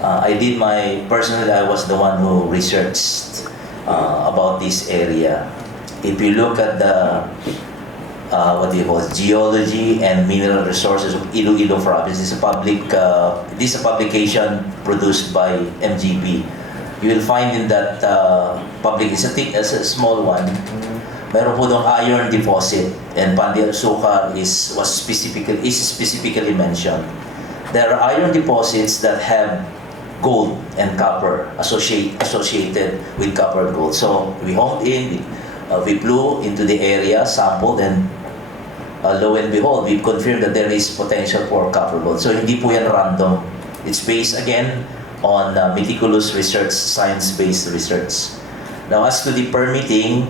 Personally, I was the one who researched about this area. If you look at the Geology and Mineral Resources of Iloilo Province, this is a publication produced by MGB. You will find in that it's a small one. Meron po dong iron deposit, and Pan de Azucar is specifically mentioned. There are iron deposits that have gold and copper associated with copper and gold. So we honed in, we flew into the area, sampled, and lo and behold, we confirmed that there is potential for copper gold. So hindi po yan random. It's based again on meticulous research, science-based research. Now, as to the permitting,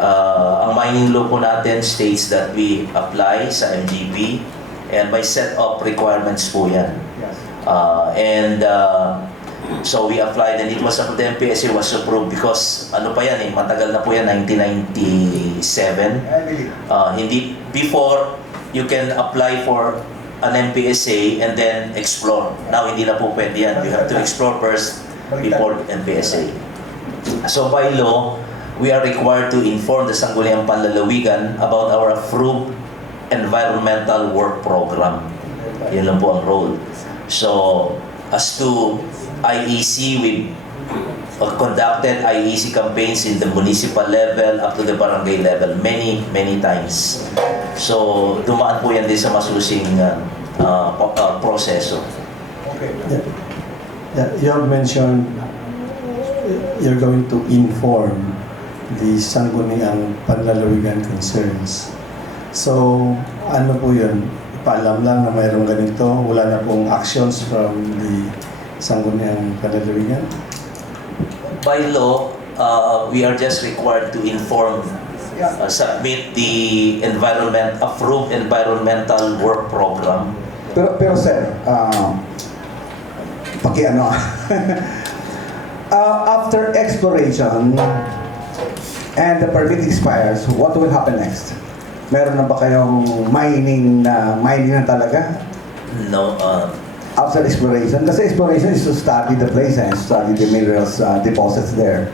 ang mining law po natin states that we apply sa MGB and may set up requirements po yan. Yes. So we applied, and it was the MPSA was approved because ano pa yan matagal na po yan, 1997. Hindi before you can apply for an MPSA and then explore. Now hindi na po pwede yan. You have to explore first before MPSA. So by law, we are required to inform the Sangguniang Panlalawigan about our approved environmental work program. Yun lang po ang role. So, as to IEC, we conducted IEC campaigns in the municipal level up to the barangay level many times. So, dumaan po yan din sa masusing proseso. Okay. Yeah, you have mentioned you're going to inform the Sangguniang Panlalawigan concerns. So, ano po yun? Ipaalam lang na mayroong ganito, wala na pong actions from the Sangguniang Panlalawigan? By law, we are just required to inform, submit the approved environmental work program. Pero sir, after exploration and the permit expires, what will happen next? Meron na ba kayong mining na talaga? No. After exploration? Kasi exploration is to study the place and study the minerals deposits there.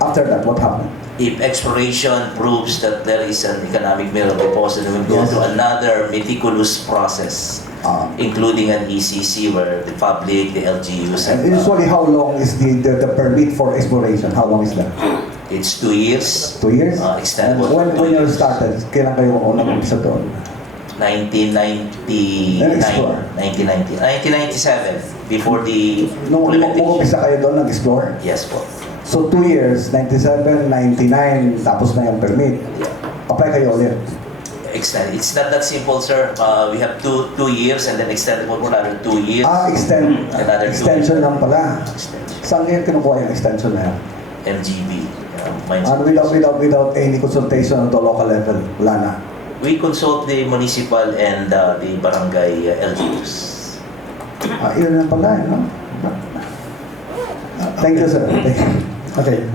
After that, what happened? If exploration proves that there is an economic mineral deposit, we will go to another meticulous process, including an ECC where the public, the LGUs, and usually, how long is the permit for exploration? How long is that? It's 2 years. 2 years? Extended. When you started, kailan kayo unang-umpisa doon? 1997, before the Nung umpisa kayo doon, nag-explore? Yes po. So 2 years, 97, 99, tapos na yung permit. Apply kayo ulit. Extend. It's not that simple, sir. We have 2 years and then extended for another 2 years. Extension lang pala. Saan ngayon kinukuha yung extension na yan? MGB. Without any consultation at the local level, wala na. We consult the municipal and the barangay LGUs. Yun lang pala, no? Thank you, sir. Thank you. Okay.